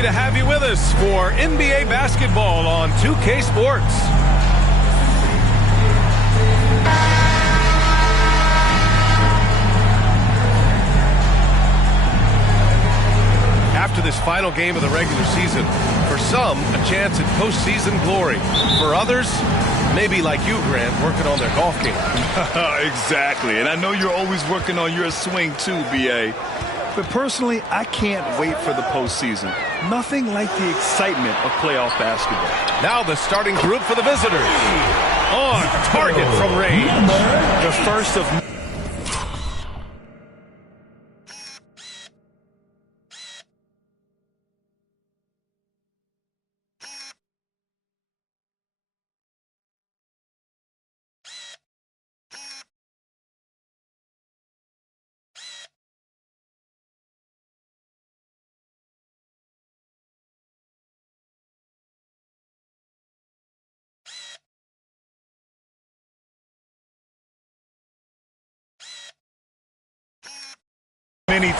happy to have you with us for NBA basketball on 2K Sports. After this final game of the regular season, for some, a chance at postseason glory. For others, maybe like you, Grant, working on their golf game. Exactly, and I know you're always working on your swing too, B.A. But personally, I can't wait for the postseason. Nothing like the excitement of playoff basketball. Now the starting group for the visitors. On target from range. The first of...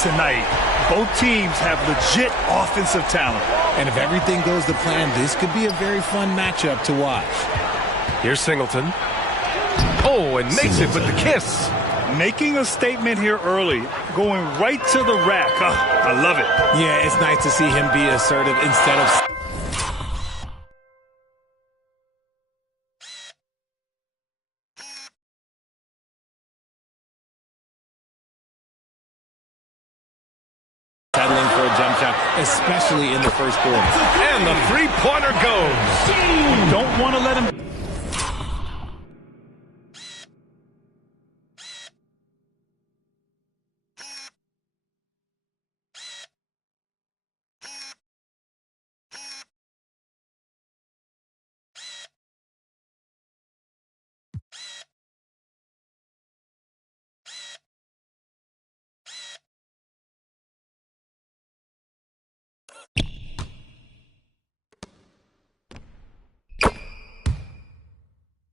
tonight. Both teams have legit offensive talent. And if everything goes to plan, this could be a very fun matchup to watch. Here's Singleton. Oh, and makes it with the kiss. Making a statement here early, going right to the rack. I love it. Yeah, it's nice to see him be assertive instead of... settling for a jump shot, especially in the first quarter. And the three-pointer goes. We don't want to let him...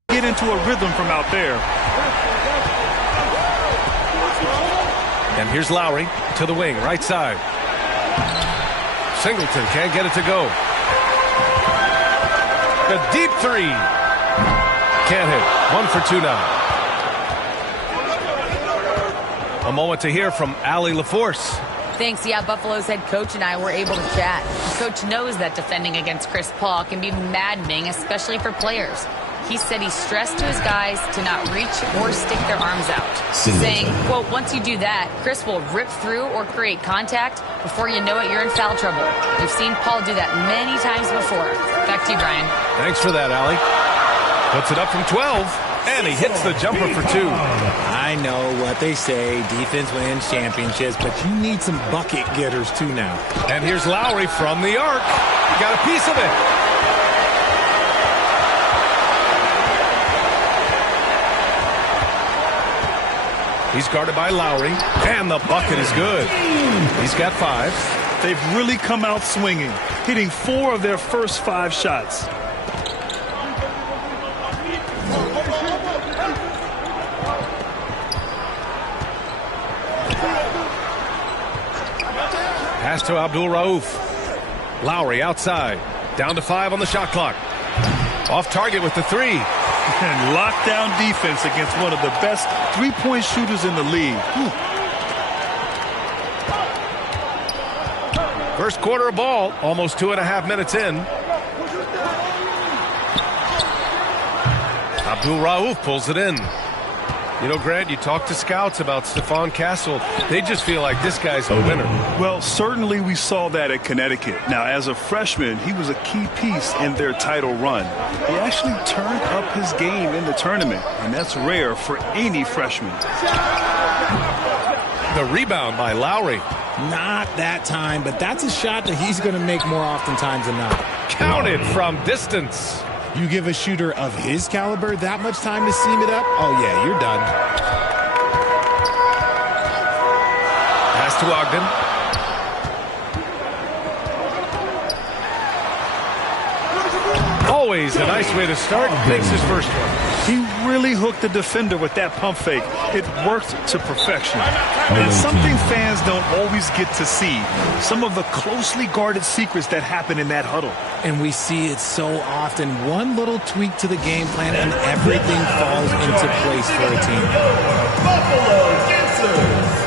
get into a rhythm from out there. And here's Lowry to the wing, right side. Singleton can't get it to go. The deep three. Can't hit. 1 for 2 now. A moment to hear from Allie LaForce. Thanks. Yeah, Buffalo's head coach and I were able to chat. The coach knows that defending against Chris Paul can be maddening, especially for players. He said he stressed to his guys to not reach or stick their arms out, saying, quote, once you do that, Chris will rip through or create contact. Before you know it, you're in foul trouble. We've seen Paul do that many times before. Back to you, Brian. Thanks for that, Allie. Puts it up from 12, and he hits the jumper for 2. I know what they say, defense wins championships, but you need some bucket getters too now. And here's Lowry from the arc. Got a piece of it. He's guarded by Lowry, and the bucket is good. He's got 5. They've really come out swinging, hitting 4 of their first 5 shots. Pass to Abdul Rauf. Lowry outside. Down to 5 on the shot clock. Off target with the 3. And lockdown defense against one of the best three-point shooters in the league. First quarter of ball, almost 2.5 minutes in. Abdul Rauf pulls it in. You know, Grant, you talk to scouts about Stephon Castle. They just feel like this guy's a winner. Well, certainly we saw that at Connecticut. Now, as a freshman, he was a key piece in their title run. He actually turned up his game in the tournament, and that's rare for any freshman. The rebound by Lowry. Not that time, but that's a shot that he's going to make more oftentimes than not. Counted from distance. You give a shooter of his caliber that much time to seam it up, oh yeah, you're done. Pass to Ogden. Oh, always a nice way to start. Makes his first one. He really hooked the defender with that pump fake. It worked to perfection. And something fans don't always get to see, some of the closely guarded secrets that happen in that huddle. And we see it so often. One little tweak to the game plan and everything falls into place for a team. Buffalo Dancers.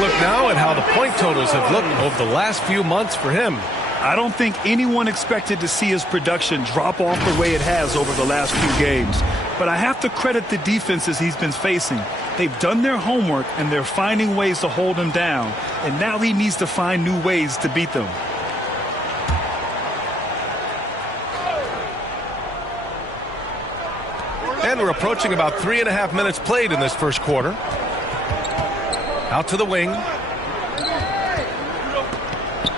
Look now at how the point totals have looked over the last few months for him. I don't think anyone expected to see his production drop off the way it has over the last few games. But I have to credit the defenses he's been facing. They've done their homework, and they're finding ways to hold him down. And now he needs to find new ways to beat them. And we're approaching about 3.5 minutes played in this first quarter. Out to the wing.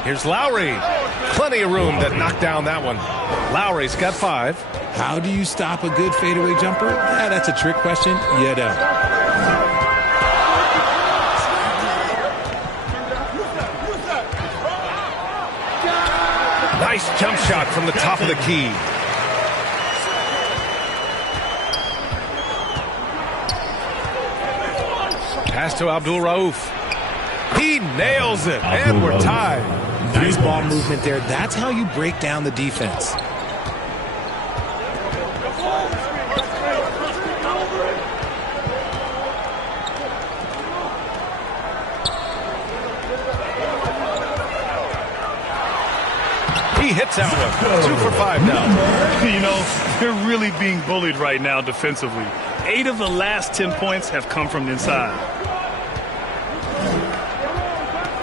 Here's Lowry. Plenty of room to knock down that one. Lowry's got 5. How do you stop a good fadeaway jumper? Yeah, that's a trick question. You don't. Nice jump shot from the top of the key. Pass to Abdul Rauf. He nails it, and we're tied. Nice ball movement there. That's how you break down the defense. He hits that one. 2 for 5 now. You know, they're really being bullied right now defensively. 8 of the last 10 points have come from inside.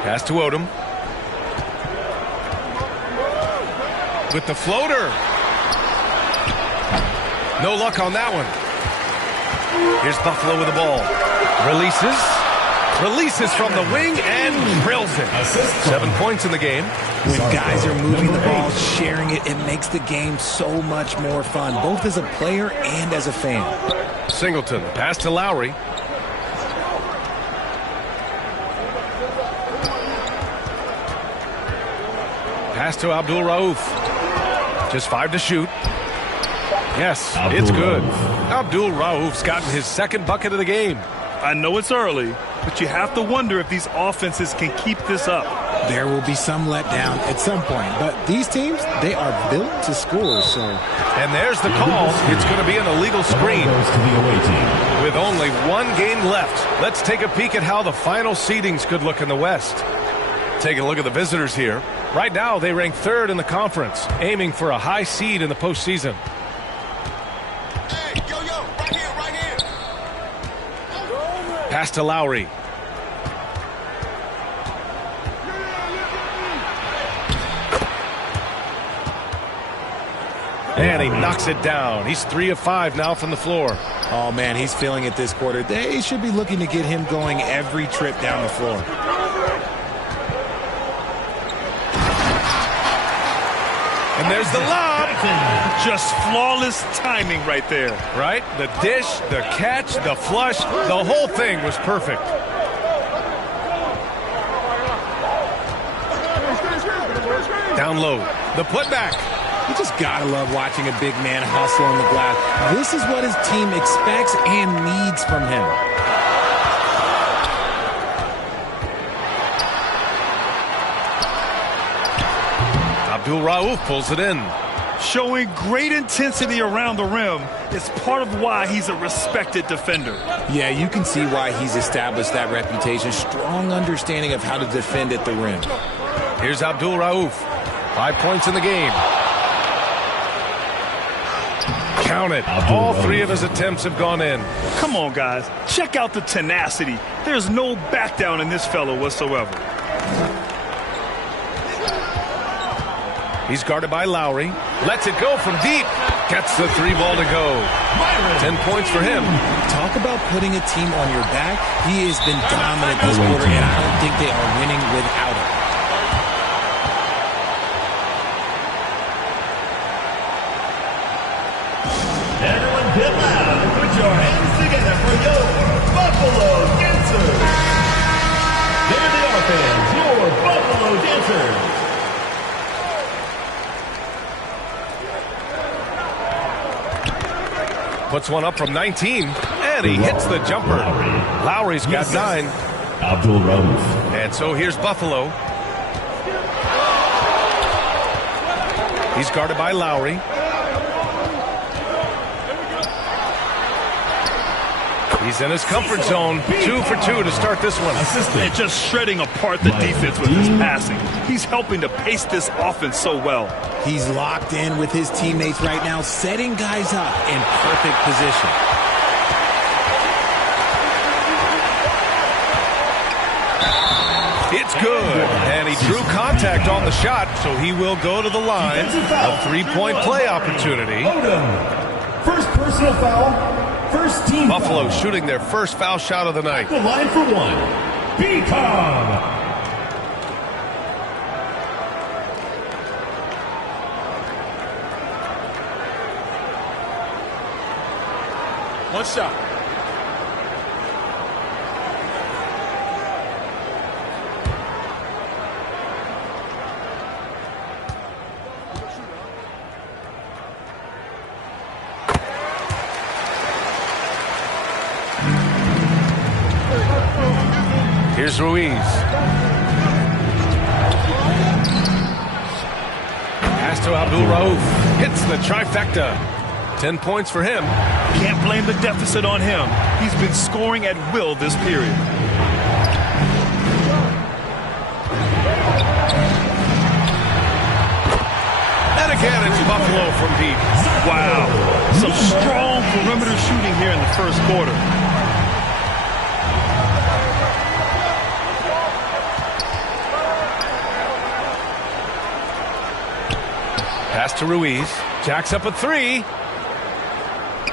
Pass to Odom. With the floater. No luck on that one. Here's Buffalo with the ball. Releases from the wing and drills it. 7 points in the game. When guys are moving the ball, sharing it, it makes the game so much more fun, both as a player and as a fan. Singleton, pass to Lowry. Pass to Abdul Rauf. Just 5 to shoot. Yes, it's good. Abdul Rauf's gotten his second bucket of the game. I know it's early, but you have to wonder if these offenses can keep this up. There will be some letdown at some point, but these teams, they are built to score, so. And there's the call. It's going to be an illegal screen. With only 1 game left, let's take a peek at how the final seedings could look in the West. Take a look at the visitors here. Right now, they rank 3rd in the conference, aiming for a high seed in the postseason. Hey, yo, right here. Pass to Lowry. And he knocks it down. He's 3 of 5 now from the floor. Oh, man, he's feeling it this quarter. They should be looking to get him going every trip down the floor. And there's the lob. Just flawless timing right there. Right? The dish, the catch, the flush, the whole thing was perfect. Down low. The putback. You just gotta love watching a big man hustle on the glass. This is what his team expects and needs from him. Abdul Rauf pulls it in. Showing great intensity around the rim is part of why he's a respected defender. Yeah, you can see why he's established that reputation. Strong understanding of how to defend at the rim. Here's Abdul Rauf. 5 points in the game. Count it. All 3 of his attempts have gone in. Come on, guys. Check out the tenacity. There's no back down in this fellow whatsoever. He's guarded by Lowry. Lets it go from deep. Gets the 3 ball to go. 10 points for him. Talk about putting a team on your back. He has been dominant this quarter, and I don't think they are winning without him. Everyone get loud and put your hands together for your Buffalo Dancers. There they are, fans, your Buffalo Dancers. Puts one up from 19, and he hits the jumper. Lowry's got 9. Abdul Rauf. And so here's Buffalo. He's guarded by Lowry. He's in his comfort zone. 2 for 2 to start this one. And just shredding apart the defense with his passing. He's helping to pace this offense so well. He's locked in with his teammates right now, setting guys up in perfect position. It's good. And he drew contact on the shot, so he will go to the line. A 3-point play opportunity. First personal foul. First team Buffalo foul. shooting their first foul shot of the night. The line for 1. B-Cobb. One shot. Here's Ruiz. Pass to Abdul Rauf. Hits the trifecta. 10 points for him. Can't blame the deficit on him. He's been scoring at will this period. And again, it's Buffalo from deep. Wow. Some strong perimeter shooting here in the first quarter. Pass to Ruiz. Jacks up a 3.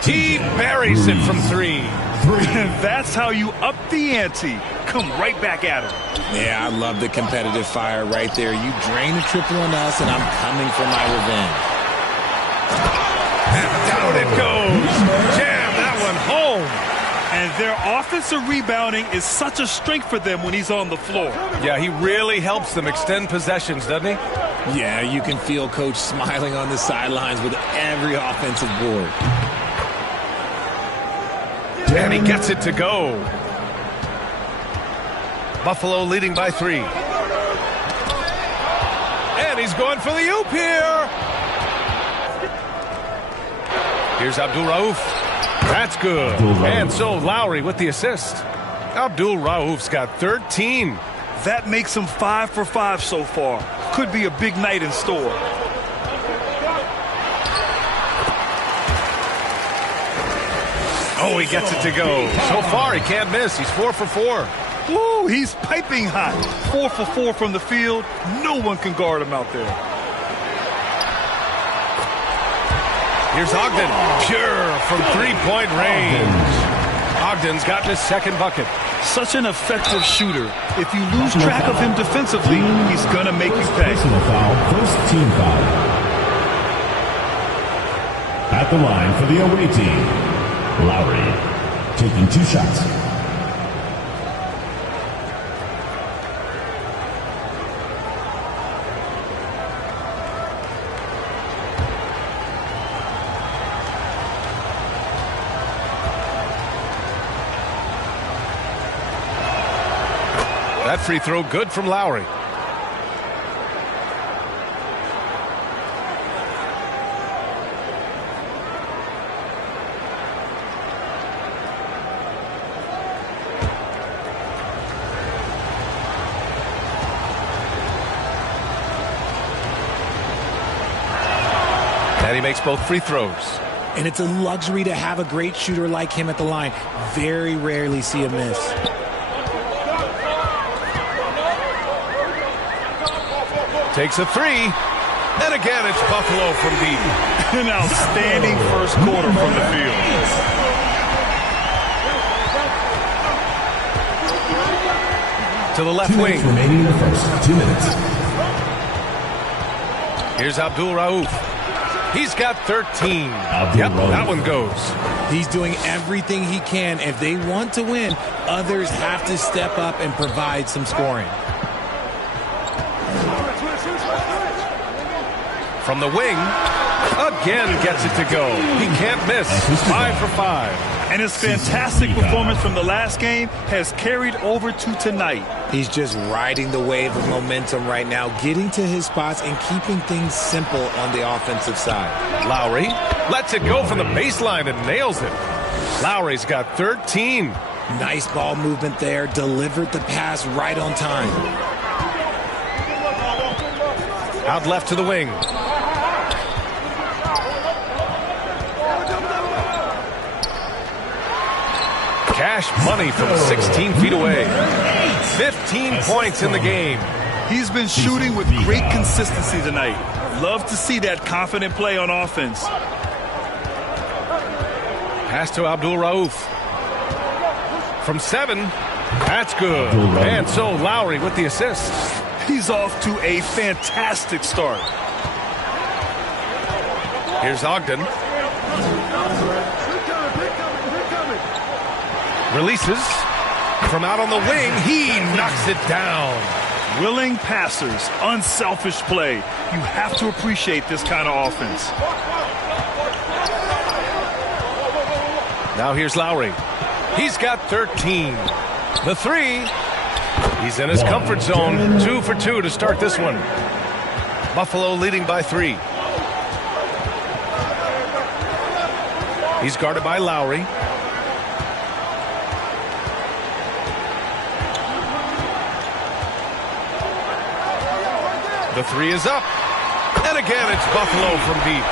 He buries it from 3. That's how you up the ante. Come right back at him. Yeah, I love the competitive fire right there. You drain a triple on us, and I'm coming for my revenge. And down it goes. Jam that one home. And their offensive rebounding is such a strength for them when he's on the floor. Yeah, he really helps them extend possessions, doesn't he? Yeah, you can feel Coach smiling on the sidelines with every offensive board. And he gets it to go. Buffalo leading by 3. And he's going for the oop here. Here's Abdul Rauf. That's good. And so Lowry with the assist. Abdul Rauf's got 13. That makes him 5 for 5 so far. Could be a big night in store. Oh, he gets it to go. So far, he can't miss. He's 4 for 4. Woo, he's piping hot. 4 for 4 from the field. No one can guard him out there. Here's Ogden. Pure from 3-point range. Ogden's gotten his second bucket. Such an effective shooter. If you lose track of him defensively, he's going to make you pay. Personal foul, first team foul. At the line for the away team, Lowry taking 2 shots. That free throw good from Lowry. And he makes both free throws. And it's a luxury to have a great shooter like him at the line. Very rarely see a miss. Takes a 3. And again, it's Buffalo from deep. An outstanding first quarter from the field. To the left wing. Remaining in the first. 2 minutes. Here's Abdul Rauf. He's got 13. Yep, that one goes. He's doing everything he can. If they want to win, others have to step up and provide some scoring. From the wing, again gets it to go. He can't miss. 5 for 5. And his fantastic performance from the last game has carried over to tonight. He's just riding the wave of momentum right now, getting to his spots and keeping things simple on the offensive side. Lowry lets it go from the baseline and nails it. Lowry's got 13. Nice ball movement there, delivered the pass right on time. Out left to the wing. Cash money from 16 feet away. 15 points in the game. He's been shooting with great consistency tonight. Love to see that confident play on offense. Pass to Abdul Rauf. From 7, that's good. And so Lowry with the assist. He's off to a fantastic start. Here's Ogden. Releases. From out on the wing, he knocks it down. Willing passers, unselfish play. You have to appreciate this kind of offense. Now here's Lowry. He's got 13. The 3. He's in his comfort zone. 2 for 2 to start this one. Buffalo leading by 3. He's guarded by Lowry. The 3 is up. And again, it's Buffalo from deep.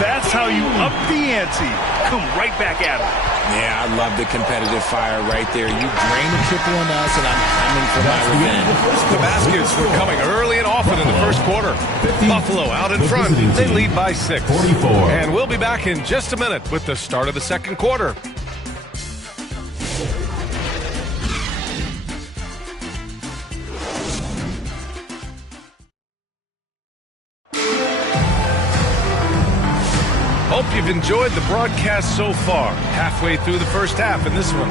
That's how you up the ante. Come right back at him. Yeah, I love the competitive fire right there. You drain a triple on us, and I'm coming for my revenge. The baskets were coming early and often in the first quarter. Buffalo out in front. They lead by 6. 44. And we'll be back in just a minute with the start of the second quarter. Hope you've enjoyed the broadcast so far. Halfway through the first half in this one.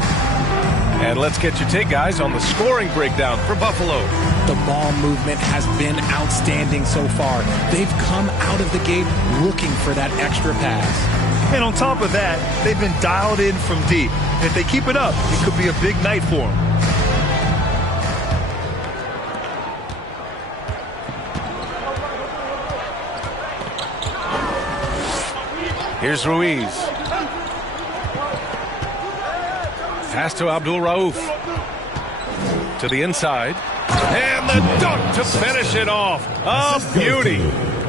And let's get your take, guys, on the scoring breakdown for Buffalo. The ball movement has been outstanding so far. They've come out of the gate looking for that extra pass. And on top of that, they've been dialed in from deep. If they keep it up, it could be a big night for them. Here's Ruiz. Pass to Abdul Rauf. To the inside. And the dunk to finish it off. A beauty.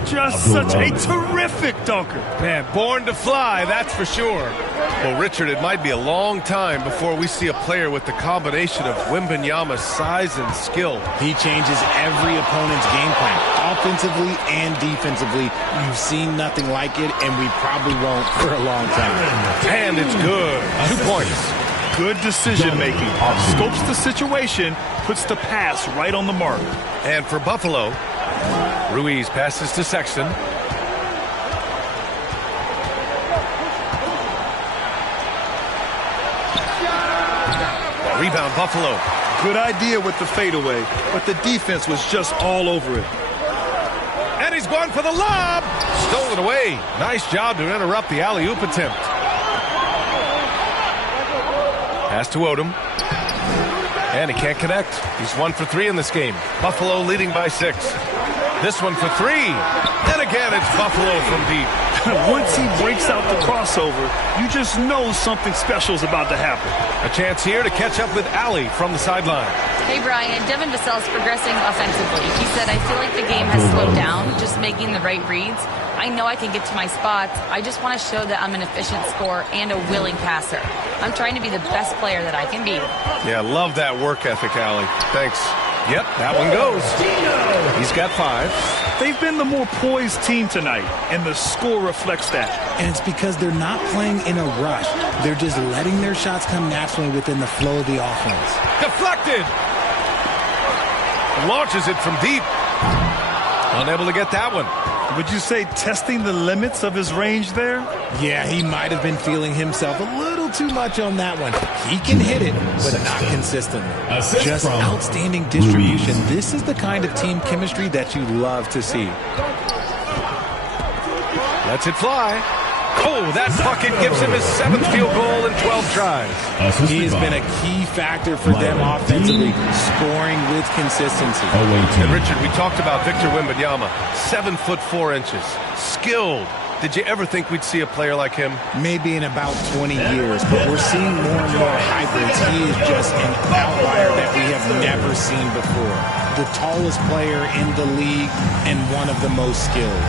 Just such a terrific dunker. Man, born to fly, that's for sure. Well, Richard, it might be a long time before we see a player with the combination of Wembanyama's size and skill. He changes every opponent's game plan, offensively and defensively. You've seen nothing like it, and we probably won't for a long time. And it's good. 2 points. Good decision-making. Scopes the situation, puts the pass right on the mark. And for Buffalo, Ruiz passes to Sexton. Rebound, Buffalo. Good idea with the fadeaway, but the defense was just all over it. And he's gone for the lob. Stolen away. Nice job to interrupt the alley-oop attempt. Pass to Odom. And he can't connect. He's 1 for 3 in this game. Buffalo leading by 6. This one for 3. And again, it's Buffalo from deep. Once he breaks out the crossover, you just know something special is about to happen. A chance here to catch up with Allie from the sideline. Hey, Brian, Devin Vassell's progressing offensively. He said, I feel like the game has slowed down, just making the right reads. I know I can get to my spots. I just want to show that I'm an efficient scorer and a willing passer. I'm trying to be the best player that I can be. Yeah, love that work ethic, Allie. Thanks. Yep, that one goes. He's got 5. They've been the more poised team tonight, and the score reflects that. And it's because they're not playing in a rush. They're just letting their shots come naturally within the flow of the offense. Deflected. Launches it from deep. Unable to get that one. Would you say testing the limits of his range there? Yeah, he might have been feeling himself a little too much on that one. He can hit it, but not consistently. Just outstanding distribution. This is the kind of team chemistry that you love to see. Lets it fly. Oh, that bucket gives him his 7th field goal in 12 tries. He has been a key factor for them offensively, scoring with consistency. And Richard, we talked about Victor Wembanyama, 7'4", skilled. Did you ever think we'd see a player like him? Maybe in about 20 years, but we're seeing more and more hybrids. He is just an outlier that we have never seen before. The tallest player in the league and one of the most skilled.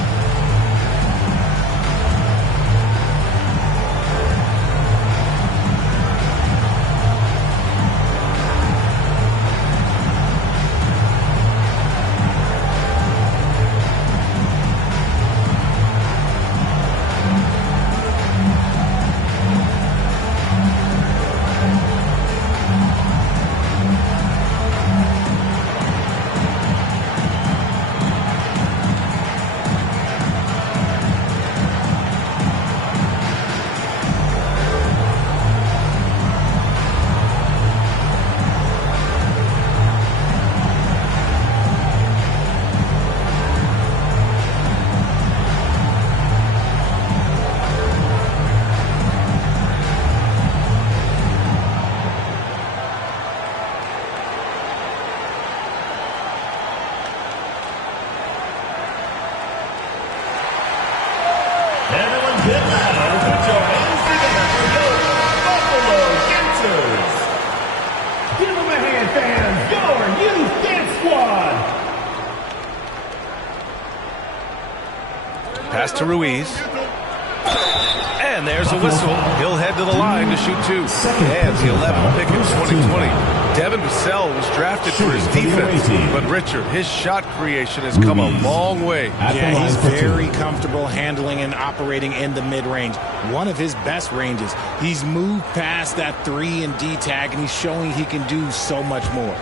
Pass to Ruiz. And there's a whistle. He'll head to the line to shoot 2. And the 11th pick in 2020. Devin Vassell was drafted for his defense. But Richard, his shot creation has come a long way. Yeah, he's very comfortable handling and operating in the mid-range. One of his best ranges. He's moved past that 3 and D tag, and he's showing he can do so much more.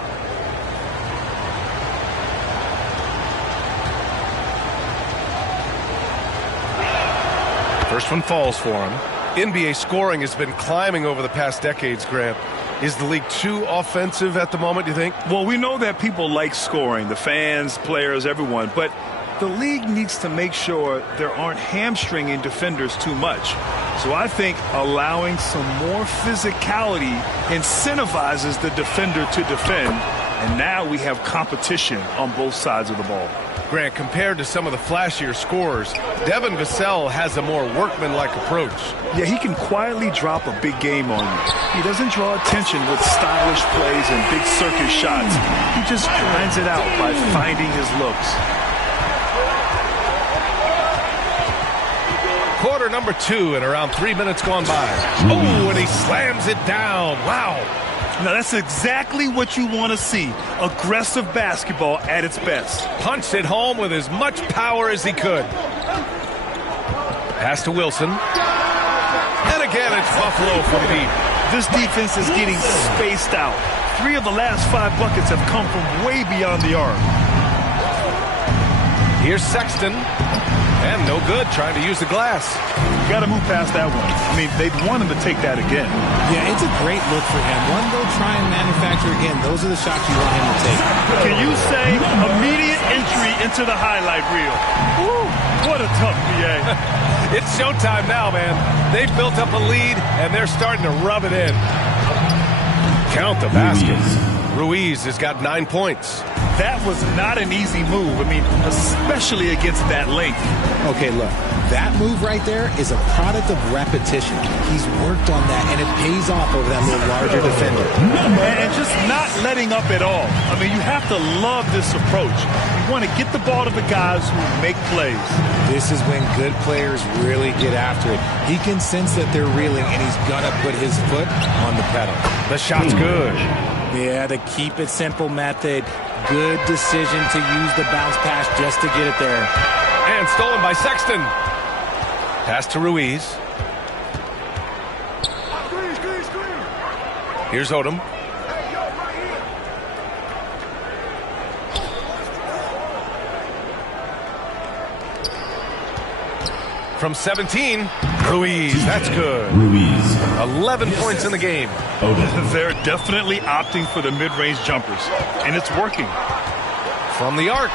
First one falls for him. NBA scoring has been climbing over the past decades, Grant. Is the league too offensive at the moment, do you think? Well, we know that people like scoring, the fans, players, everyone, but the league needs to make sure there aren't hamstringing defenders too much. So I think allowing some more physicality incentivizes the defender to defend, and now we have competition on both sides of the ball. Grant, compared to some of the flashier scorers, Devin Vassell has a more workmanlike approach. Yeah, he can quietly drop a big game on you. He doesn't draw attention with stylish plays and big circus shots. He just grinds it out by finding his looks. Quarter number 2 and around 3 minutes gone by. Oh, and he slams it down. Wow. Now, that's exactly what you want to see. Aggressive basketball at its best. Punched it home with as much power as he could. Pass to Wilson. And again, it's Buffalo from deep. This defense is getting spaced out. 3 of the last 5 buckets have come from way beyond the arc. Here's Sexton. And no good, trying to use the glass. Got to move past that one. I mean, they'd want him to take that again. Yeah, it's a great look for him. One, they'll try and manufacture again. Those are the shots you want him to take. Can you say immediate entry into the highlight reel? Woo, what a tough PA. It's showtime now, man. They've built up a lead, and they're starting to rub it in. Count the basket. Ruiz has got 9 points. That was not an easy move. I mean, especially against that length. Okay, look, That move right there is a product of repetition. He's worked on that, and it pays off over that little larger defender. And just not letting up at all. I mean, you have to love this approach. You want to get the ball to the guys who make plays. This is when good players really get after it. He can sense that they're reeling, and he's going to put his foot on the pedal. The shot's good. Yeah, the keep it simple method. Good decision to use the bounce pass just to get it there. And stolen by Sexton. Pass to Ruiz. Here's Odom. From 17, Ruiz. That's good. Ruiz. 11 points in the game. Odom. They're definitely opting for the mid-range jumpers, and it's working. From the arc.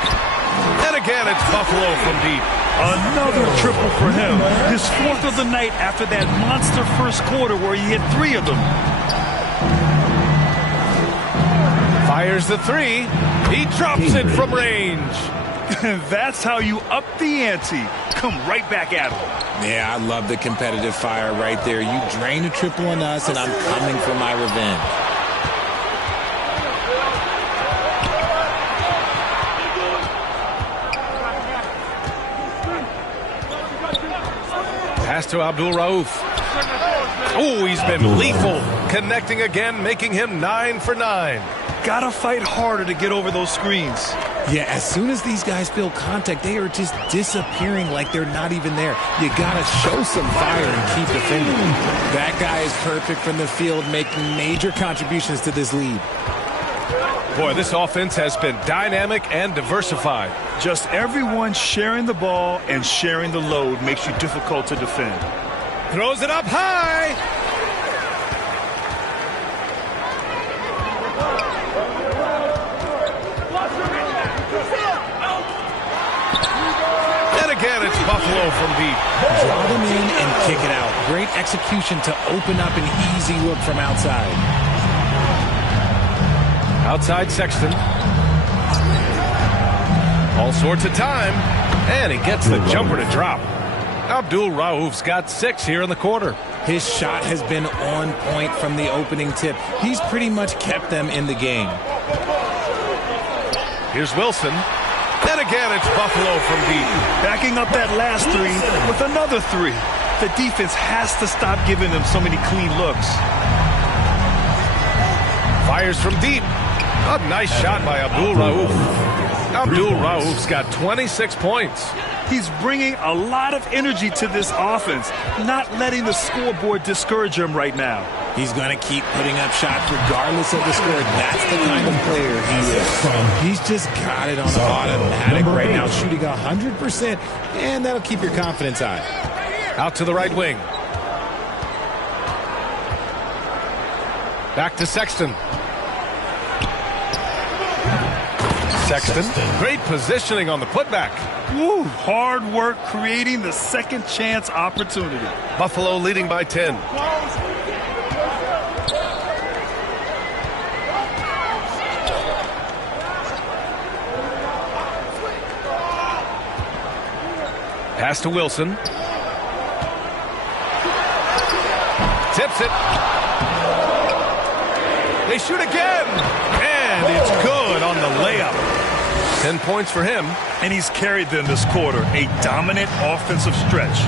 And again, it's Buffalo from deep. Another triple for him. His fourth of the night after that monster first quarter where he hit 3 of them. Fires the 3. He drops it from range. That's how you up the ante. Come right back at him. Yeah, I love the competitive fire right there. You drain a triple on us, and I'm coming for my revenge. Pass to Abdul Rauf. Oh, he's been lethal. Connecting again, making him 9 for 9. Gotta fight harder to get over those screens. Yeah, as soon as these guys feel contact, they are just disappearing like they're not even there. You gotta show some fire and keep defending. That guy is perfect from the field, making major contributions to this lead. Boy, this offense has been dynamic and diversified. Just everyone sharing the ball and sharing the load makes you difficult to defend. Throws it up high. And again, it's Buffalo from deep. Draw them in and kick it out. Great execution to open up an easy look from outside. Outside Sexton. All sorts of time. And he gets the jumper to drop. Abdul Rauf's got 6 here in the quarter. His shot has been on point from the opening tip. He's pretty much kept them in the game. Here's Wilson. And again, it's Buffalo from deep. Backing up that last 3 with another 3. The defense has to stop giving them so many clean looks. Fires from deep. A nice shot by Abdul Rauf. Abdul Rauf's got 26 points. He's bringing a lot of energy to this offense, not letting the scoreboard discourage him right now. He's going to keep putting up shots regardless of the score. That's the kind of player he is. He's just got it on automatic right now, shooting 100%, and that'll keep your confidence high. Out to the right wing. Back to Sexton. Sexton. Great positioning on the putback. Woo, hard work creating the second chance opportunity. Buffalo leading by 10. Pass to Wilson. Tips it. They shoot again. And it's good on the layup. 10 points for him. And he's carried them this quarter. A dominant offensive stretch.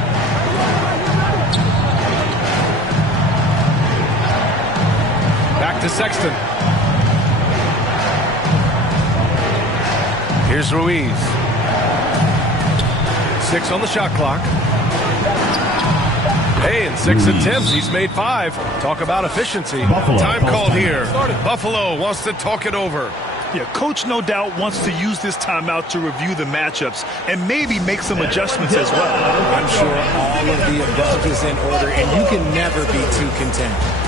Back to Sexton. Here's Ruiz. 6 on the shot clock. Hey, in 6 attempts, he's made 5. Talk about efficiency. Buffalo. Time called here. Buffalo wants to talk it over. Yeah, coach no doubt wants to use this timeout to review the matchups and maybe make some adjustments as well. I'm sure all of the above is in order, and you can never be too content.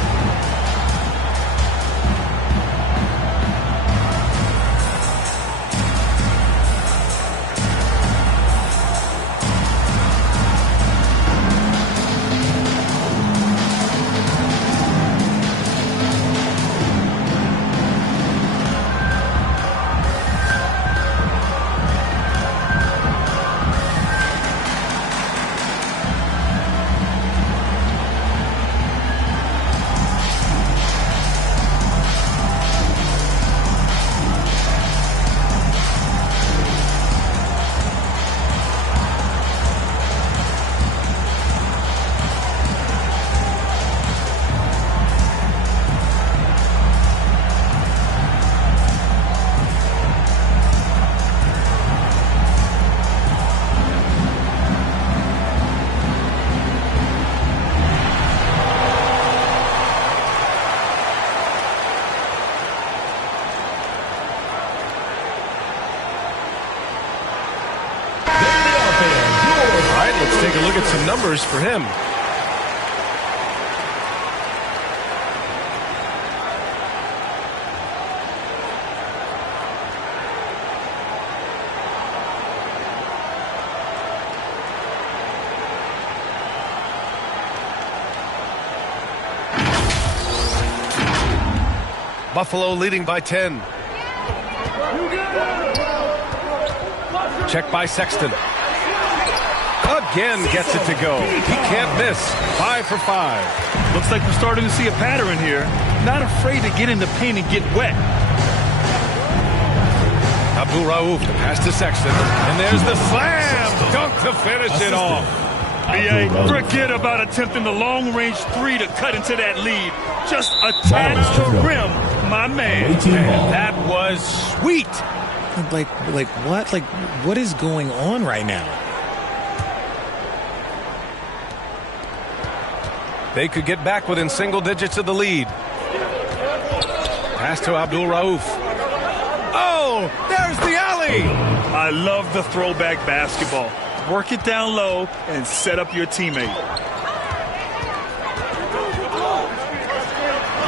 look at some numbers for him. Buffalo leading by 10. Check by Sexton. Again gets it to go. He can't miss. 5 for 5. Looks like we're starting to see a pattern here. Not afraid to get in the paint and get wet. Abdul Rauf, the pass to Sexton. And there's the slam dunk to finish it off. B.A., forget about attempting the long-range three to cut into that lead. Just attack the rim, my man. And that was sweet. Like what? Like, what is going on right now? They could get back within single digits of the lead. Pass to Abdul Rauf. Oh, there's the alley. I love the throwback basketball. Work it down low and set up your teammate.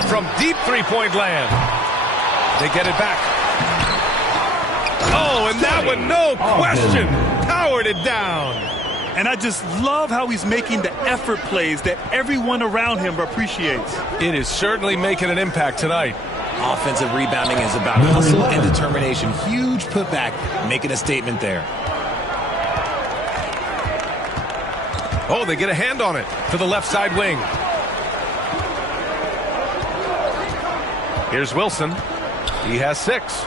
From deep three-point land. They get it back. Oh, and that one, no question, powered it down. And I just love how he's making the effort plays that everyone around him appreciates. It is certainly making an impact tonight. Offensive rebounding is about hustle and determination. Huge putback, making a statement there. Oh, they get a hand on it to the left side wing. Here's Wilson. He has 6.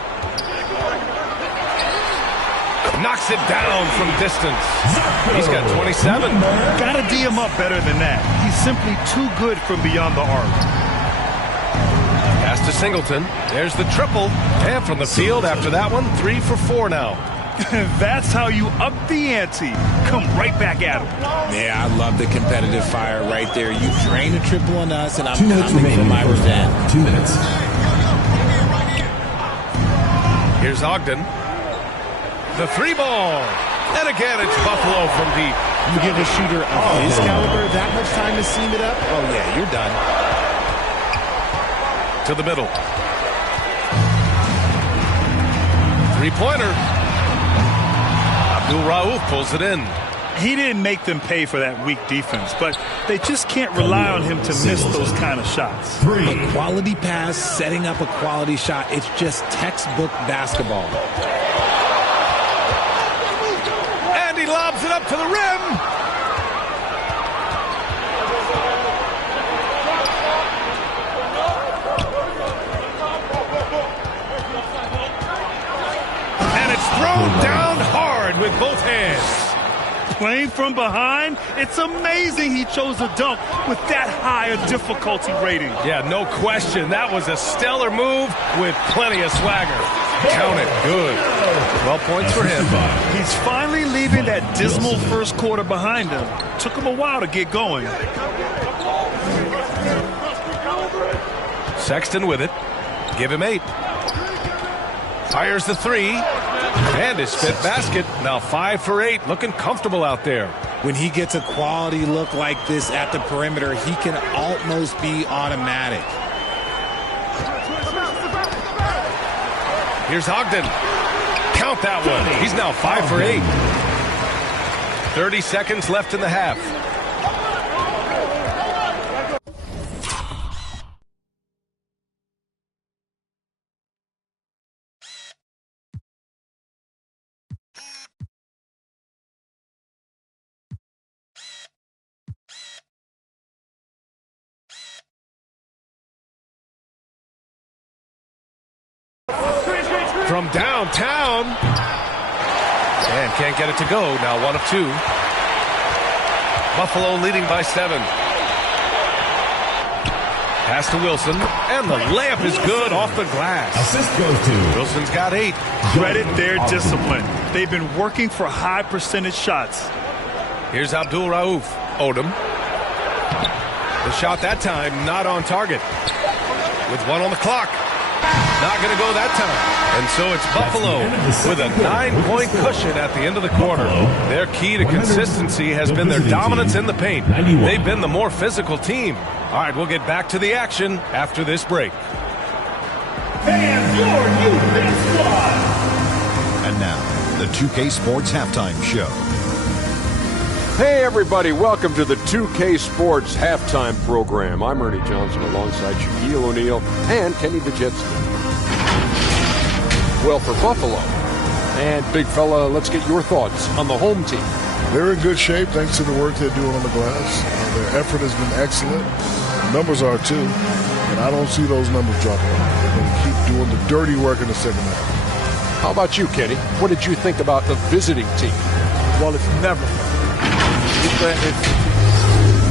Knocks it down from distance. He's got 27. Gotta D him up better than that. He's simply too good from beyond the arc. Pass to Singleton. There's the triple. And from the field after that one, 3 for 4 now. That's how you up the ante. Come right back at him. Yeah, I love the competitive fire right there. You drain a triple on us, and I'm coming for my revenge. 2 minutes. Here's Ogden. The 3-ball. And again, it's Buffalo from deep. You give a shooter of his caliber that much time to seam it up? Oh, yeah, you're done. To the middle. 3-pointer. Abdul Rauf pulls it in. He didn't make them pay for that weak defense, but they just can't rely on him to miss those kind of shots. A quality pass, setting up a quality shot. It's just textbook basketball. And he lobs it up to the rim. And it's thrown down hard with both hands. Playing from behind, it's amazing he chose a dunk with that high a difficulty rating. Yeah, no question. That was a stellar move with plenty of swagger. Count it. Good. 12 points for him. He's finally leaving that dismal first quarter behind him. Took him a while to get going. Sexton with it. Give him 8. Fires the 3. And his fifth basket. Now 5 for 8. Looking comfortable out there. When he gets a quality look like this at the perimeter, he can almost be automatic. Here's Ogden. Count that one. He's now 5 for 8. 30 seconds left in the half. From downtown. And can't get it to go. Now 1 of 2. Buffalo leading by 7. Pass to Wilson. And the layup is good off the glass. Assist goes to Wilson's got 8. Credit their discipline. They've been working for high percentage shots. Here's Abdul Rauf. Odom. The shot that time not on target. With 1 on the clock. Not going to go that time. And so it's Buffalo with a 9-point cushion at the end of the quarter. Their key to consistency has been their dominance in the paint. They've been the more physical team. All right, we'll get back to the action after this break. And your defense squad. And now, the 2K Sports Halftime Show. Hey everybody, welcome to the 2K Sports Halftime Program. I'm Ernie Johnson alongside Shaquille O'Neal and Kenny the Jet Smith. Well, for Buffalo, and big fella, let's get your thoughts on the home team. They're in good shape thanks to the work they're doing on the glass. Their effort has been excellent. The numbers are too, and I don't see those numbers dropping off. They're going to keep doing the dirty work in the second half. How about you, Kenny? What did you think about the visiting team? Well, it's never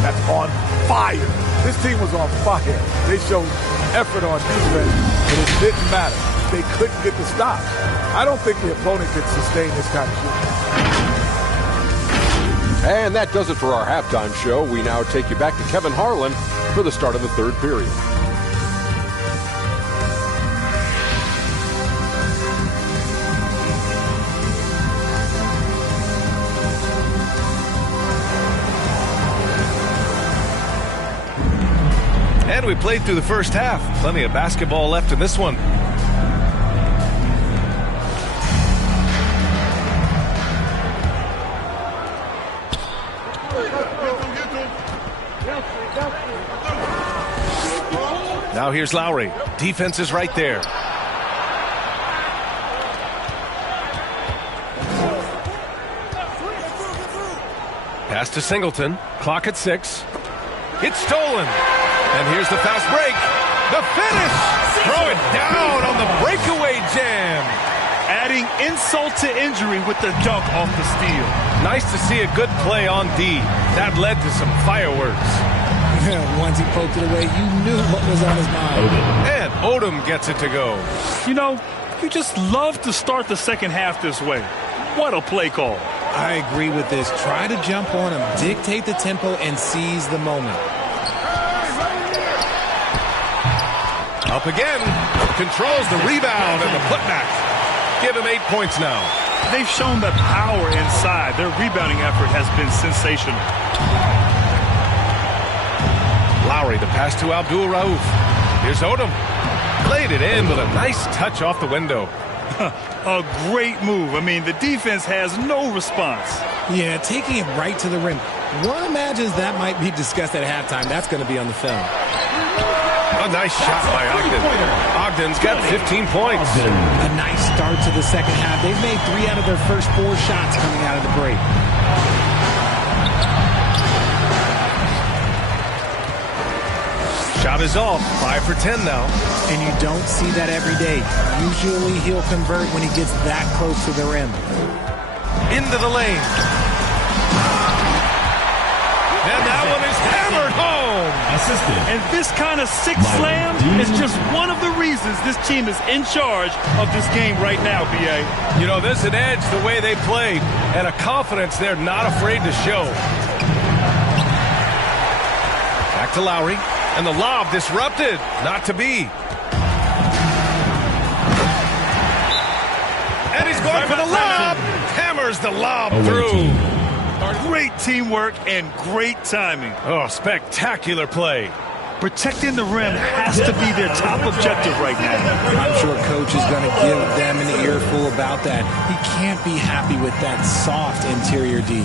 that's on fire. This team was on fire. They showed effort on defense, but it didn't matter. They couldn't get the stop. I don't think the opponent could sustain this kind of shooting. And that does it for our halftime show. We now take you back to Kevin Harlan for the start of the third period. And we played through the first half. Plenty of basketball left in this one. Now here's Lowry. Defense is right there. Pass to Singleton. Clock at 6. It's stolen. And here's the fast break. The finish. Throw it down on the breakaway jam. Adding insult to injury with the dunk off the steal. Nice to see a good play on D. That led to some fireworks. Once he poked it away, you knew what was on his mind. And Odom gets it to go. You know, you just love to start the second half this way. What a play call. I agree with this. Try to jump on him, dictate the tempo, and seize the moment. Up again. Controls the rebound and the putback. Give him 8 points now. They've shown the power inside. Their rebounding effort has been sensational. Lowry, the pass to Abdul Rauf. Here's Odom. Played it in with a nice touch off the window. A great move. I mean, the defense has no response. Yeah, taking it right to the rim. One imagines that might be discussed at halftime. That's going to be on the film. A nice shot by Ogden. Ogden's got 15 points. A nice start to the second half. They've made 3 out of their first 4 shots coming out of the break. Shot is off. 5 for 10 now. And you don't see that every day. Usually he'll convert when he gets that close to the rim. Into the lane. And that one is hammered home. And this kind of sick slam is just one of the reasons this team is in charge of this game right now, B.A. You know, there's an edge the way they play and a confidence they're not afraid to show. Back to Lowry. And the lob disrupted. Not to be. And he's going for the lob. Hammers the lob through. Great teamwork and great timing. Oh, spectacular play. Protecting the rim has to be their top objective right now. I'm sure coach is going to give them an earful about that. He can't be happy with that soft interior D.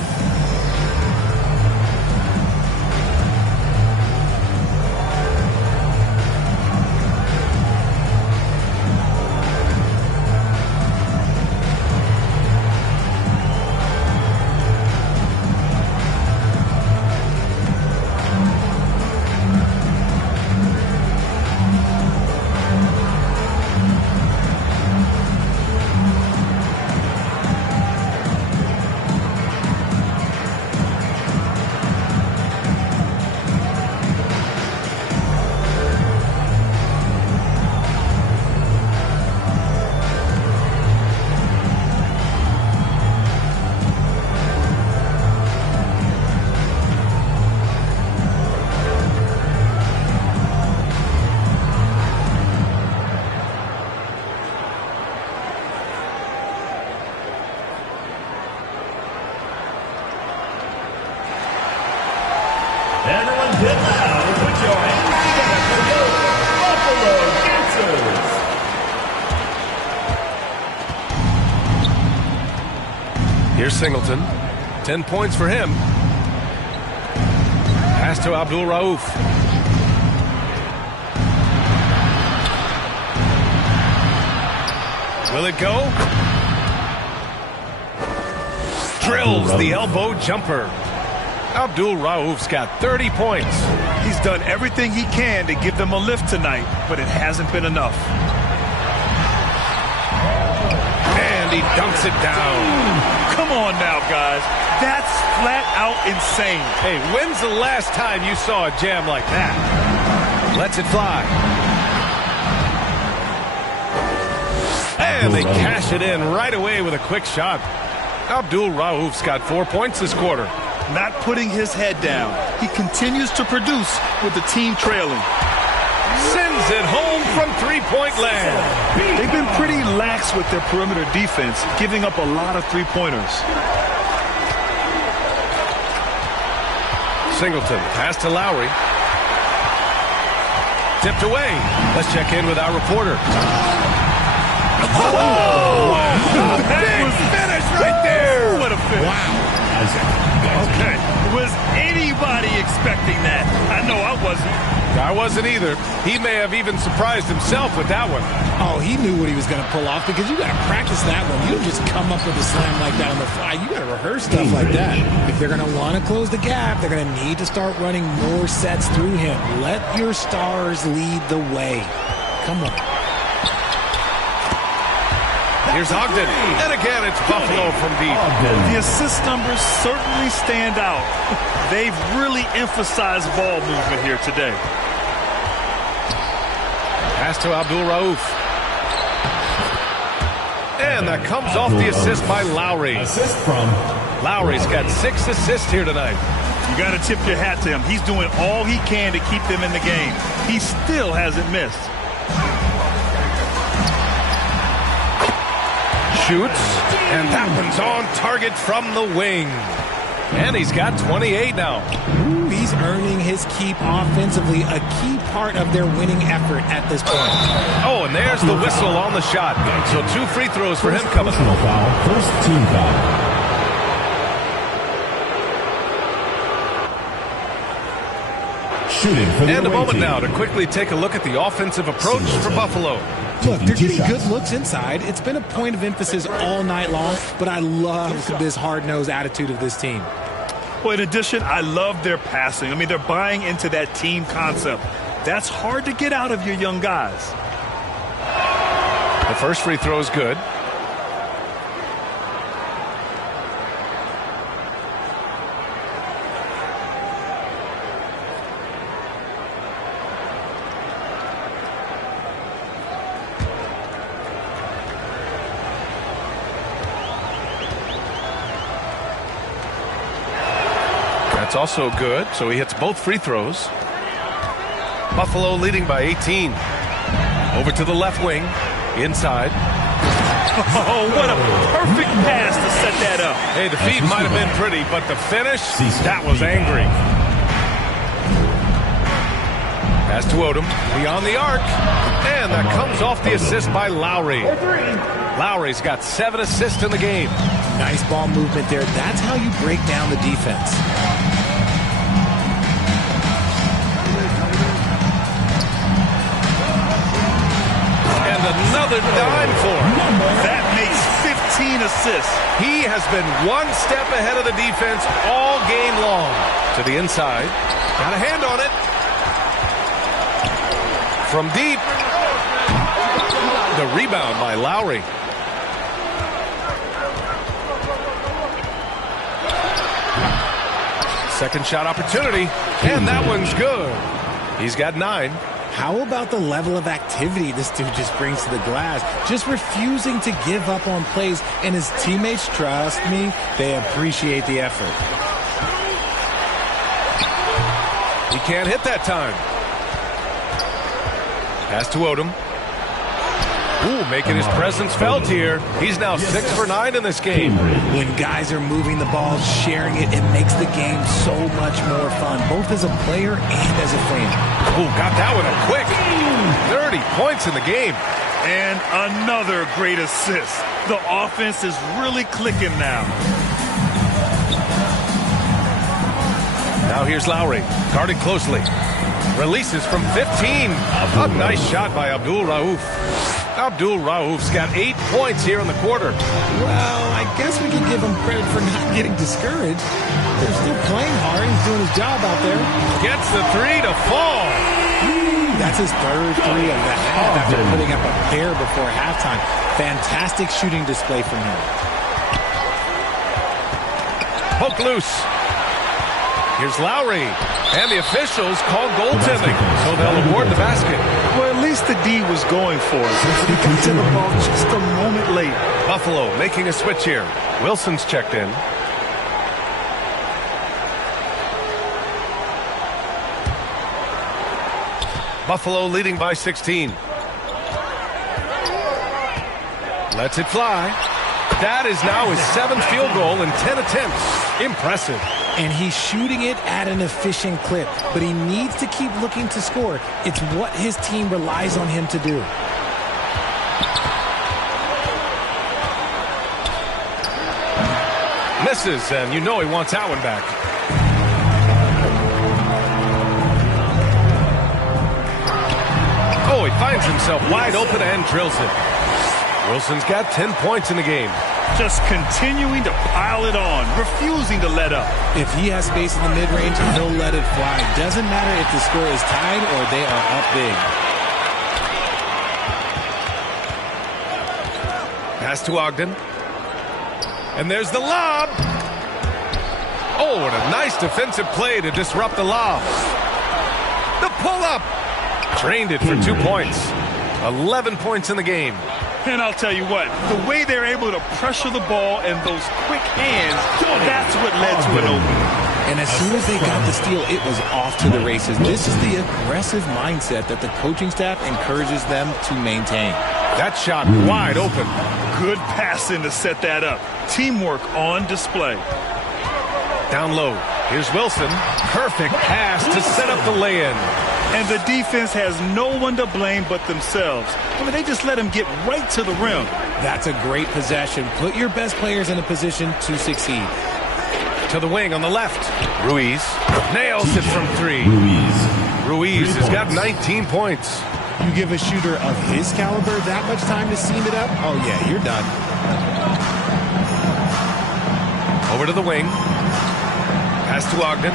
Here's Singleton. 10 points for him. Pass to Abdul Rauf. Will it go? Drills the elbow jumper. Abdul Rauf's got 30 points. He's done everything he can to give them a lift tonight, but it hasn't been enough. And he dunks it down. Come on now, guys. That's flat out insane. Hey, when's the last time you saw a jam like that? Lets it fly. And they cash it in right away with a quick shot. Abdul Rauf's got 4 points this quarter. Not putting his head down. He continues to produce with the team trailing. Sends it home from three-point land. They've been pretty lax with their perimeter defense, giving up a lot of three-pointers. Singleton, pass to Lowry. Tipped away. Let's check in with our reporter. Oh! Big finish right there. What a finish. Wow. Okay. Was anybody expecting that? I know I wasn't. I wasn't either. He may have even surprised himself with that one. Oh, he knew what he was going to pull off because you got to practice that one. You don't just come up with a slam like that on the fly. You got to rehearse stuff like that. If they're going to want to close the gap, they're going to need to start running more sets through him. Let your stars lead the way. Come on. Here's Ogden. And again, it's Buffalo from deep. The assist numbers certainly stand out. They've really emphasized ball movement here today. Pass to Abdul Rauf. And that comes off the assist by Lowry. Assist from Lowry's got 6 assists here tonight. You got to tip your hat to him. He's doing all he can to keep them in the game. He still hasn't missed. Shoots, and that one's on target from the wing. And he's got 28 now. Ooh, he's earning his keep offensively, a key part of their winning effort at this point. Oh, and there's the whistle on the shot. So 2 free throws for him coming up. foul. First team foul. Shooting for the And a away moment team. now to quickly take a look at the offensive approach for Buffalo. Look, they're getting good looks inside. It's been a point of emphasis all night long, but I love this hard-nosed attitude of this team. Well, in addition, I love their passing. I mean, they're buying into that team concept. That's hard to get out of your young guys. The first free throw is good. That's also good, so he hits both free throws. Buffalo leading by 18. Over to the left wing, inside. Oh, what a perfect pass to set that up. Hey, the feed might have been pretty, but the finish, that was angry. Pass to Odom, beyond the arc, and that comes off the assist by Lowry. Lowry's got 7 assists in the game. Nice ball movement there. That's how you break down the defense. And another dime for him. That makes 15 assists. He has been one step ahead of the defense all game long. To the inside. Got a hand on it. From deep. The rebound by Lowry. Second shot opportunity. And that one's good. He's got 9. How about the level of activity this dude just brings to the glass? Just refusing to give up on plays, and his teammates, trust me, they appreciate the effort. He can't hit that time. Pass to Odom. Ooh, making his presence felt here. He's now 6 for 9 in this game. When guys are moving the ball, sharing it, it makes the game so much more fun, both as a player and as a fan. Ooh, got that one up quick. 30 points in the game. And another great assist. The offense is really clicking now. Now here's Lowry, guarded closely. Releases from 15. A nice shot by Abdul Rauf. Abdul Rauf's got 8 points here in the quarter. Well, I guess we can give him credit for not getting discouraged. They're still playing hard. He's doing his job out there. Gets the three to fall. That's his third three of the half after putting up a pair before halftime. Fantastic shooting display from him. Poke loose. Here's Lowry. And the officials call goaltending, so they'll award the basket. Well, at least the D was going for it. He got to the ball just a moment late. Buffalo making a switch here. Wilson's checked in. Buffalo leading by 16. Lets it fly. That is now his 7th field goal in 10 attempts. Impressive. And he's shooting it at an efficient clip, but he needs to keep looking to score. It's what his team relies on him to do. Misses, and you know he wants that one back. Oh, he finds himself wide open and drills it. Wilson's got 10 points in the game. Just continuing to pile it on, refusing to let up. If he has space in the mid-range, he'll let it fly. Doesn't matter if the score is tied or they are up big. Pass to Ogden. And there's the lob. Oh, what a nice defensive play to disrupt the lob. The pull-up. Drained it for 2 points. 11 points in the game. And I'll tell you what, the way they're able to pressure the ball and those quick hands, that's what led to an opening. And as soon as they got the steal, it was off to the races. This is the aggressive mindset that the coaching staff encourages them to maintain. That shot wide open. Good passing to set that up. Teamwork on display. Down low. Here's Wilson. Perfect pass to set up the lay-in. And the defense has no one to blame but themselves. I mean, they just let him get right to the rim. That's a great possession. Put your best players in a position to succeed. To the wing on the left. Ruiz nails it from 3. Ruiz has got 19 points. You give a shooter of his caliber that much time to seam it up? Oh, yeah, you're done. Over to the wing. Pass to Ogden.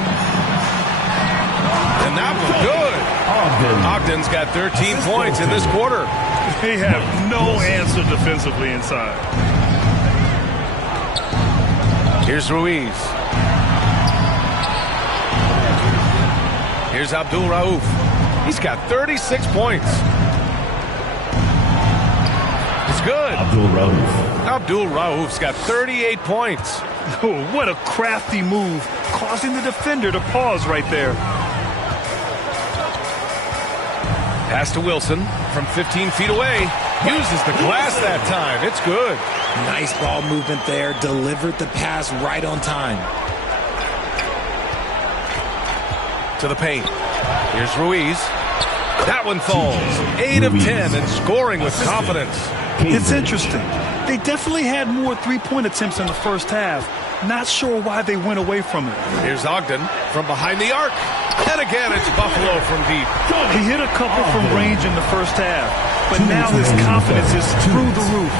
And that was good. Ogden's got 13 points in this quarter. They have no answer defensively inside. Here's Ruiz. Here's Abdul Rauf. He's got 36 points. It's good. Abdul Rauf's got 38 points. Oh, what a crafty move, causing the defender to pause right there. Pass to Wilson from 15 feet away. Uses the glass that time. It's good. Nice ball movement there. Delivered the pass right on time. To the paint. Here's Ruiz. That one falls. 8 of 10 and scoring with confidence. It's interesting. They definitely had more three-point attempts in the first half. Not sure why they went away from it. Here's Ogden from behind the arc. And again, it's Buffalo from deep. He hit a couple from range in the first half, but now his confidence is through the roof.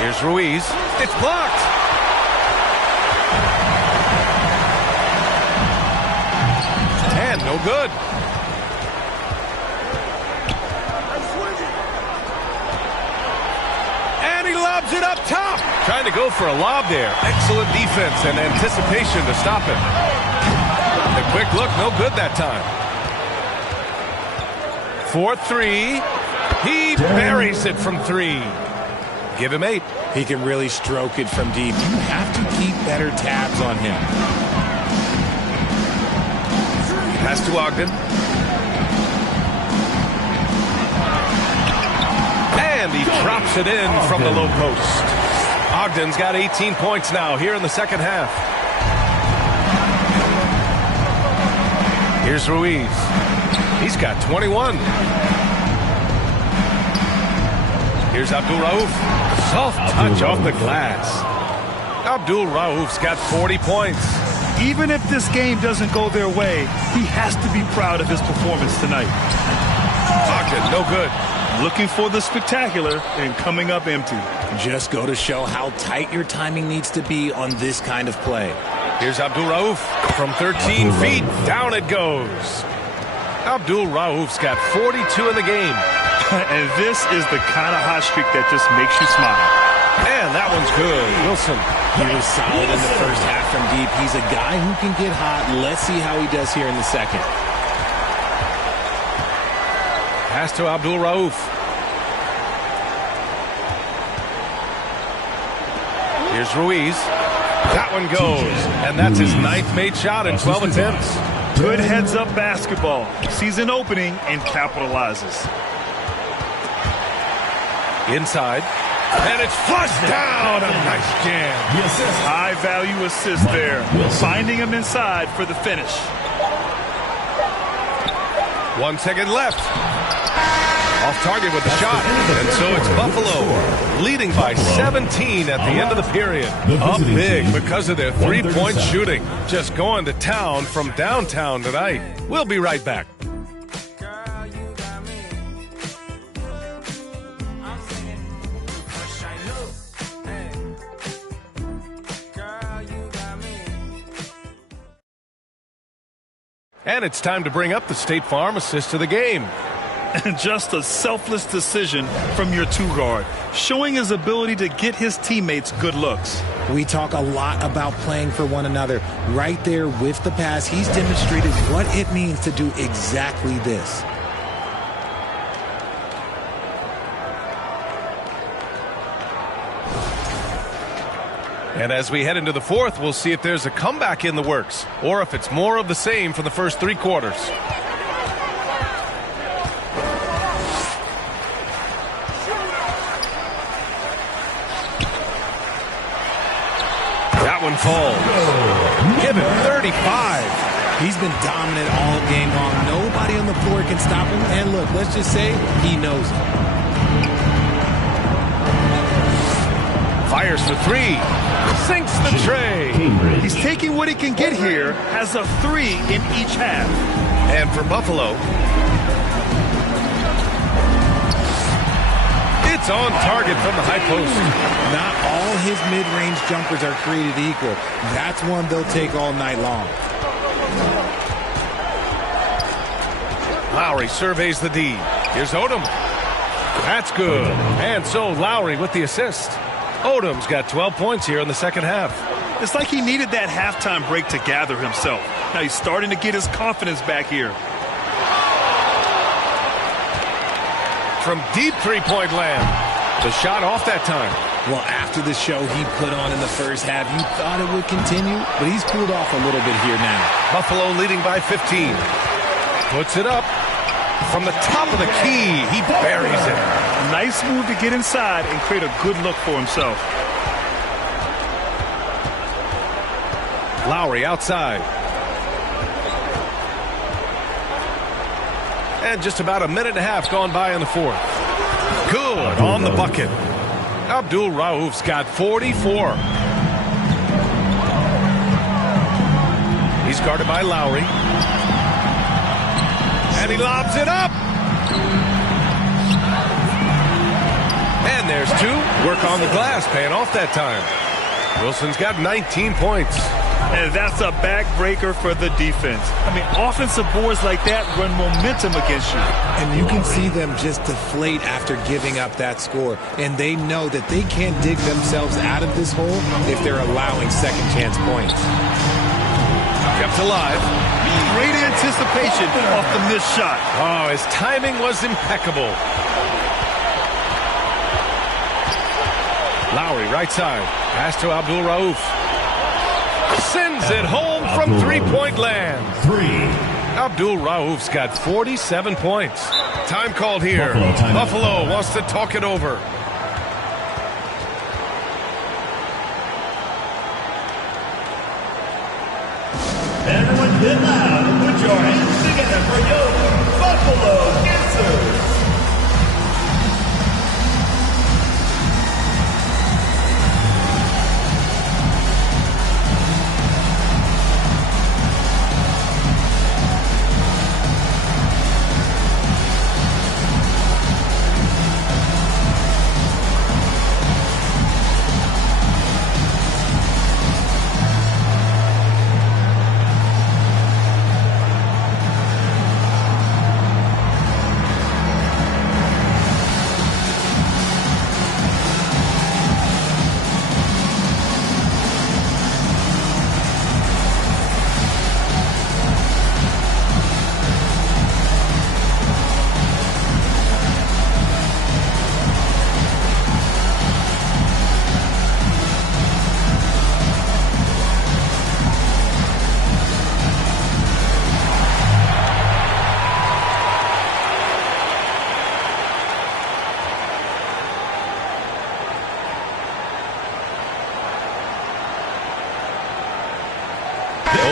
Here's Ruiz. It's blocked. And no good. And he lobs it up top. Trying to go for a lob there. Excellent defense and anticipation to stop it. The quick look, no good that time. 4-3. He buries it from 3. Give him 8. He can really stroke it from deep. You have to keep better tabs on him. Pass to Ogden. And he drops it in from the low post. Ogden's got 18 points now here in the second half. Here's Ruiz. He's got 21. Here's Abdul Rauf. Soft touch off the glass. Abdul Rauf's got 40 points. Even if this game doesn't go their way, he has to be proud of his performance tonight. Pocket, no good. Looking for the spectacular and coming up empty. Just go to show how tight your timing needs to be on this kind of play. Here's Abdul Rauf from 13 feet. Down it goes. Abdul Rauf's got 42 in the game. And this is the kind of hot streak that just makes you smile. And that one's good. Wilson. He was solid in the first half from deep. He's a guy who can get hot. Let's see how he does here in the second. Pass to Abdul Rauf. Here's Ruiz. That one goes. And that's his 9th made shot in 12 attempts. Good heads-up basketball. Sees an opening and capitalizes. Inside. And it's flushed down. A nice jam. High-value assist there. Finding him inside for the finish. 1 second left. Off target with the shot. And so it's Buffalo leading by 17 at the end of the period. Up big because of their three-point shooting. Just going to town from downtown tonight. We'll be right back. And it's time to bring up the State Farm assist to the game. And just a selfless decision from your two-guard, showing his ability to get his teammates good looks. We talk a lot about playing for one another. Right there with the pass, he's demonstrated what it means to do exactly this. And as we head into the fourth, we'll see if there's a comeback in the works or if it's more of the same for the first 3 quarters. That one falls. Give it 35. He's been dominant all game long. Nobody on the floor can stop him. And look, let's just say he knows it. Fires for 3. Sinks the tray. He's taking what he can get here, has a 3 in each half. And for Buffalo, it's on target from the high post. Not all his mid-range jumpers are created equal. That's one they'll take all night long. Lowry surveys the D. Here's Odom. That's good. And so Lowry with the assist. Odom's got 12 points here in the second half. It's like he needed that halftime break to gather himself. Now he's starting to get his confidence back here. From deep three-point land. The shot off that time. Well, after the show he put on in the first half, you thought it would continue, but he's cooled off a little bit here now. Buffalo leading by 15. Puts it up. From the top of the key, he buries it. Nice move to get inside and create a good look for himself. Lowry outside. And just about a minute and a half gone by in the fourth. Good on the bucket. Abdul Rauf's got 44. He's guarded by Lowry. And he lobs it up. And there's 2. Work on the glass, paying off that time. Wilson's got 19 points. And that's a backbreaker for the defense. I mean, offensive boards like that run momentum against you. And you can see them just deflate after giving up that score. And they know that they can't dig themselves out of this hole if they're allowing second chance points. Kept alive. Great anticipation off the missed shot. Oh, his timing was impeccable. Lowry, right side. Pass to Abdul Rauf. Sends it home from three-point land. 3. Abdul Rauf's got 47 points. Time called here. Buffalo wants to talk it over. Everyone get loud and put your hands together for your Buffalo Dancers.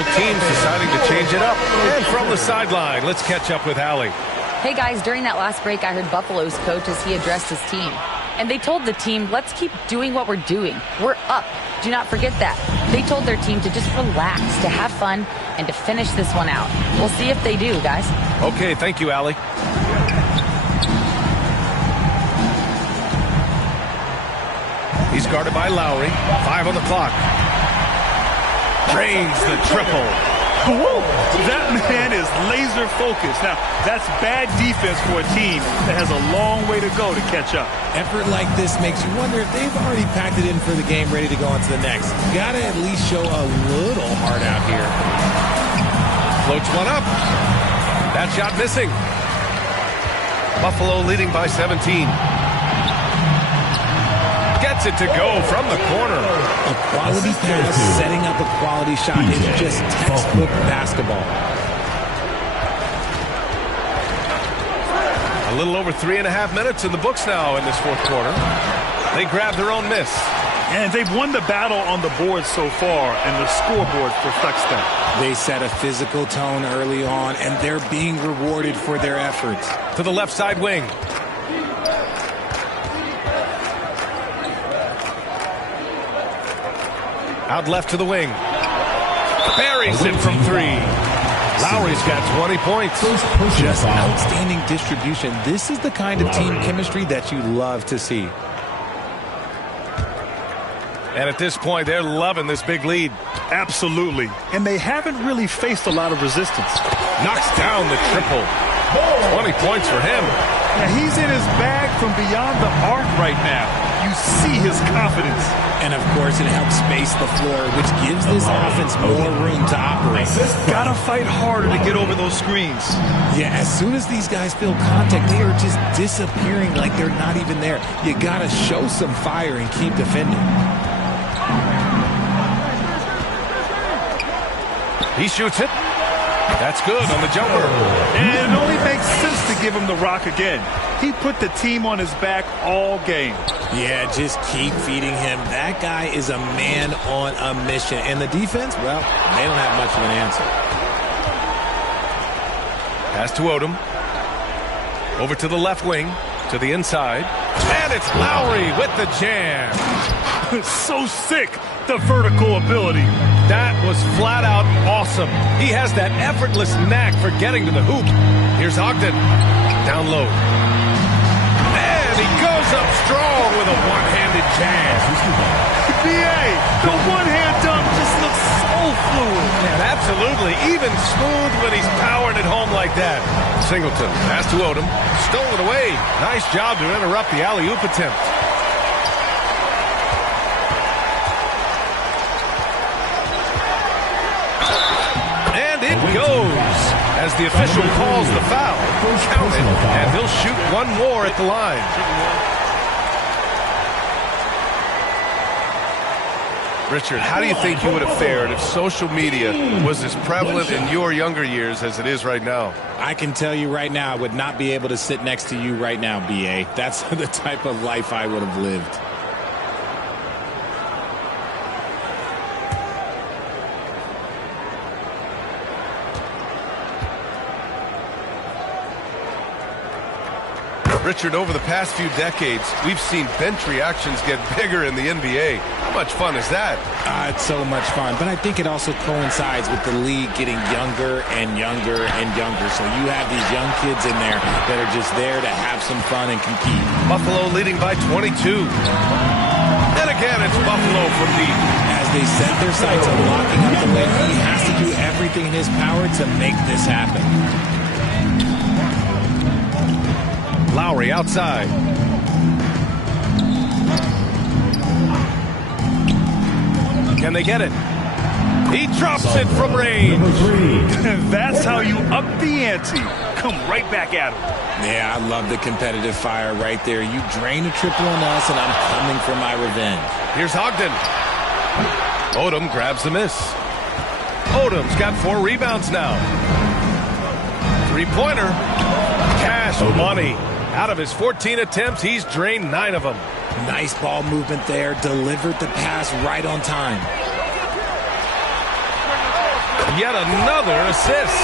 Both teams deciding to change it up. And from the sideline, let's catch up with Allie. Hey, guys, during that last break, I heard Buffalo's coach as he addressed his team. And they told the team, let's keep doing what we're doing. We're up. Do not forget that. They told their team to just relax, to have fun, and to finish this one out. We'll see if they do, guys. Okay, thank you, Allie. He's guarded by Lowry. 5 on the clock. Drains the triple. Whoa, that man is laser focused. Now, that's bad defense for a team that has a long way to go to catch up. Effort like this makes you wonder if they've already packed it in for the game, ready to go on to the next. Got to at least show a little heart out here. Floats one up. That shot missing. Buffalo leading by 17. Gets it to go from the corner. A quality pass, setting up a quality shot. It's just textbook basketball. A little over 3.5 minutes in the books now in this fourth quarter. They grab their own miss. And they've won the battle on the board so far, and the scoreboard reflects that. They set a physical tone early on, and they're being rewarded for their efforts. To the left side wing. Out left to the wing. Buries it from 3. Lowry's got 20 points. Just outstanding distribution. This is the kind of team chemistry that you love to see. And at this point, they're loving this big lead. Absolutely. And they haven't really faced a lot of resistance. Knocks down the triple. 20 points for him. Yeah, he's in his bag from beyond the arc right now. You see his confidence. And, of course, it helps space the floor, which gives this offense more room to operate. Gotta fight harder to get over those screens. Yeah, as soon as these guys feel contact, they are just disappearing like they're not even there. You gotta show some fire and keep defending. He shoots it. That's good on the jumper. And it only makes sense to give him the rock again. He put the team on his back all game. Yeah, just keep feeding him. That guy is a man on a mission. And the defense, well, they don't have much of an answer. Pass to Odom. Over to the left wing, to the inside. And it's Lowry with the jam. So sick, the vertical ability. That was flat out awesome. He has that effortless knack for getting to the hoop. Here's Ogden. Down low. And he goes up strong with a one-handed jam. BA, the one-hand dunk just looks so fluid. And absolutely, even smooth when he's powering it home like that. Singleton, pass to Odom. Stole it away. Nice job to interrupt the alley-oop attempt. It goes as the official calls the foul. Count it, and he'll shoot one more at the line. Richard, how do you think you would have fared if social media was as prevalent in your younger years as it is right now? I can tell you right now, I would not be able to sit next to you right now, B.A. That's the type of life I would have lived. Richard, over the past few decades, we've seen bench reactions get bigger in the NBA. How much fun is that? It's so much fun, but I think it also coincides with the league getting younger and younger and younger. So you have these young kids in there that are just there to have some fun and compete. Buffalo leading by 22. And again, it's Buffalo from deep. As they set their sights on locking up the win, he has to do everything in his power to make this happen. Lowry outside. Can they get it? He drops it from range. That's how you up the ante. Come right back at him. Yeah, I love the competitive fire right there. You drain a triple on us, and I'm coming for my revenge. Here's Ogden. Odom grabs the miss. Odom's got 4 rebounds now. Three-pointer. Cash money. Out of his 14 attempts, he's drained 9 of them. Nice ball movement there. Delivered the pass right on time. Yet another assist.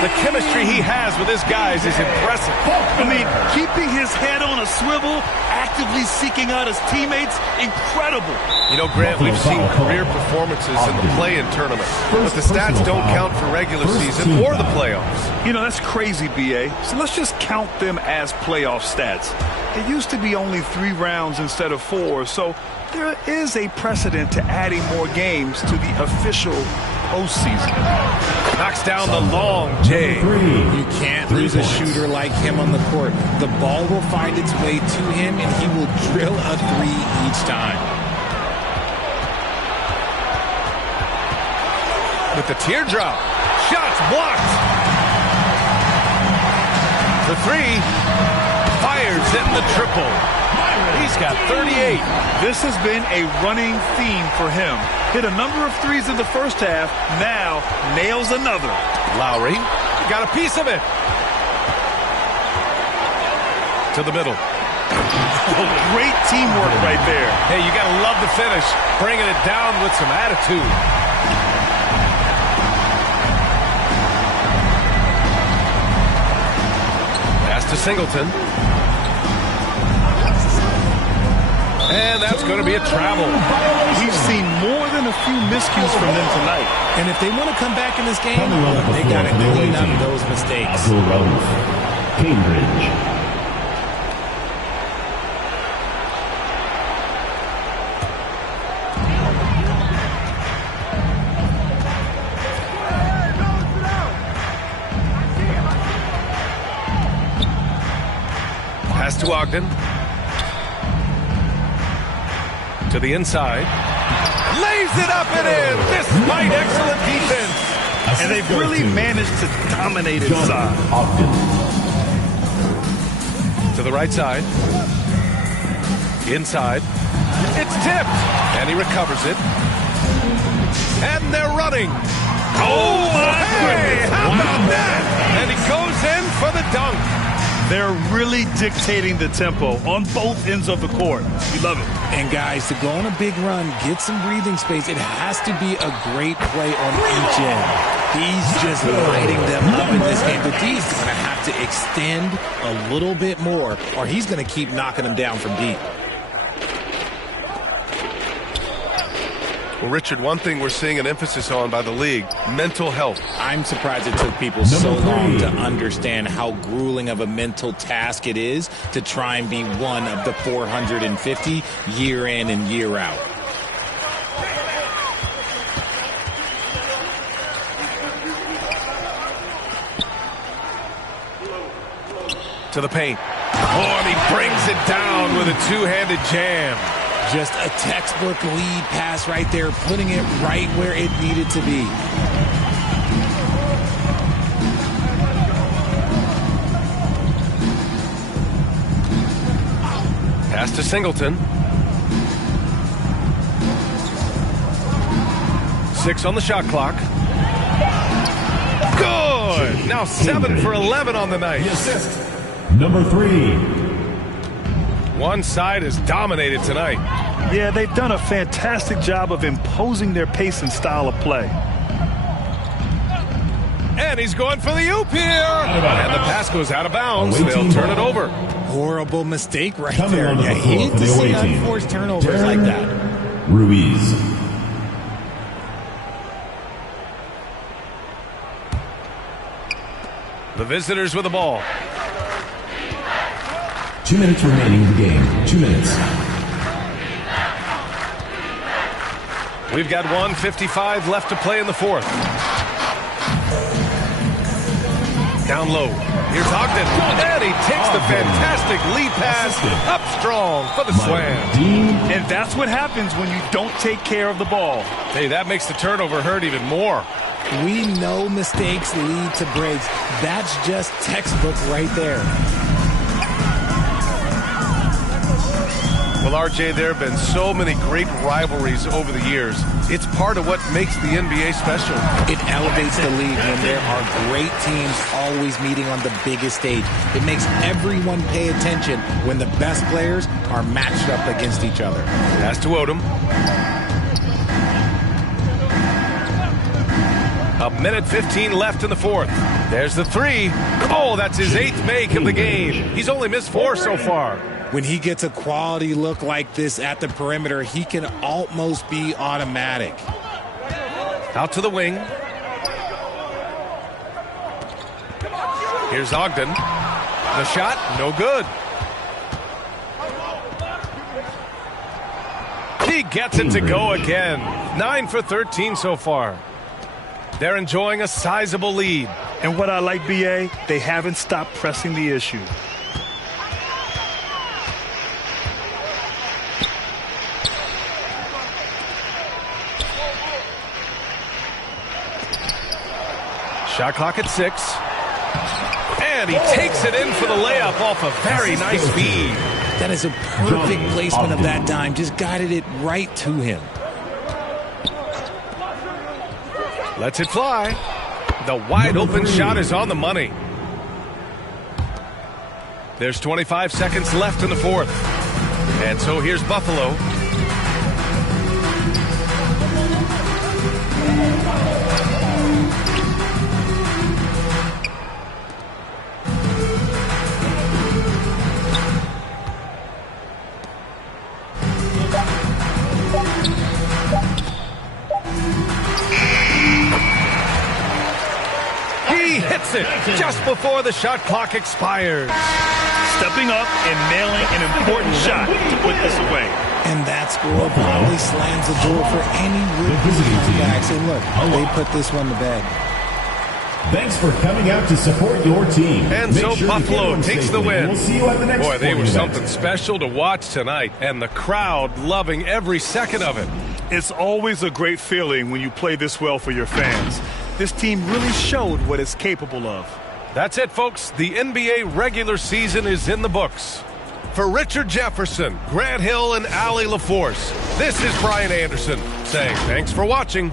The chemistry he has with his guys is impressive. I mean, keeping his head on a swivel, actively seeking out his teammates, incredible. You know, Grant, we've seen career performances in the play-in tournament, but the stats don't count for regular season or the playoffs. You know, that's crazy, B.A. So let's just count them as playoff stats. It used to be only 3 rounds instead of 4, so there is a precedent to adding more games to the official postseason. Knocks down the long J. You can't lose a shooter like him on the court. The ball will find its way to him, and he will drill a 3 each time. With the teardrop. Shots blocked. For 3. Fires in the triple. He's got 38. This has been a running theme for him. Hit a number of 3s in the first half. Now nails another. Lowry got a piece of it. To the middle. Great teamwork right there. Hey, you got to love the finish. Bringing it down with some attitude. Pass to Singleton. And that's going to be a travel. We've seen more than a few miscues from them tonight. And if they want to come back in this game, they got to clean up those mistakes. Cambridge. Pass to Ogden. To the inside. Lays it up and in. Despite excellent defense. And they've really managed to dominate inside. To the right side. Inside. It's tipped. And he recovers it. And they're running. Oh, my goodness. How about that? And he goes in for the dunk. They're really dictating the tempo on both ends of the court. We love it. And guys, to go on a big run, get some breathing space, it has to be a great play on each end. He's just lighting them up in this game. But D's going to have to extend a little bit more, or he's going to keep knocking them down from deep. Well, Richard, one thing we're seeing an emphasis on by the league, mental health. I'm surprised it took people so long to understand how grueling of a mental task it is to try and be one of the 450 year in and year out. To the paint. Oh, and he brings it down with a two-handed jam. Just a textbook lead pass right there, putting it right where it needed to be. Pass to Singleton. 6 on the shot clock. Good! Now 7 for 11 on the night. Number 3. One side is dominated tonight. Yeah, they've done a fantastic job of imposing their pace and style of play. And he's going for the oop here. And the pass goes out of bounds. They'll turn it over. Horrible mistake right there. You hate to see unforced turnovers like that. Ruiz. The visitors with the ball. 2 minutes remaining in the game. 2 minutes. We've got 1:55 left to play in the fourth. Down low. Here's Ogden. And he takes the fantastic lead pass up strong for the slam. And that's what happens when you don't take care of the ball. Hey, that makes the turnover hurt even more. We know mistakes lead to breaks. That's just textbook right there. Well, RJ, there have been so many great rivalries over the years. It's part of what makes the NBA special. It elevates the league when there are great teams always meeting on the biggest stage. It makes everyone pay attention when the best players are matched up against each other. Pass to Odom. A minute 15 left in the fourth. There's the three. Oh, that's his 8th make of the game. He's only missed 4 so far. When he gets a quality look like this at the perimeter, he can almost be automatic. Out to the wing. Here's Ogden. The shot, no good. He gets it to go again. 9 for 13 so far. They're enjoying a sizable lead. And what I like, B.A., they haven't stopped pressing the issue. Shot clock at 6. And he takes it in for the layup off a very nice feed. That is a perfect placement of that dime. Just guided it right to him. Lets it fly. The wide open shot is on the money. There's 25 seconds left in the fourth. And so here's Buffalo. Just before the shot clock expires. Stepping up and nailing an important shot to put this away. And that score probably slams the door for any rookie to come back. Say, look, they put this one to bed. Thanks for coming out to support your team. And so Buffalo takes the win. We'll see you at the next Boy, they were event. something special to watch tonight, and the crowd loving every second of it. It's always a great feeling when you play this well for your fans. This team really showed what it's capable of. That's it, folks. The NBA regular season is in the books. For Richard Jefferson, Grant Hill, and Allie LaForce, this is Brian Anderson saying thanks for watching.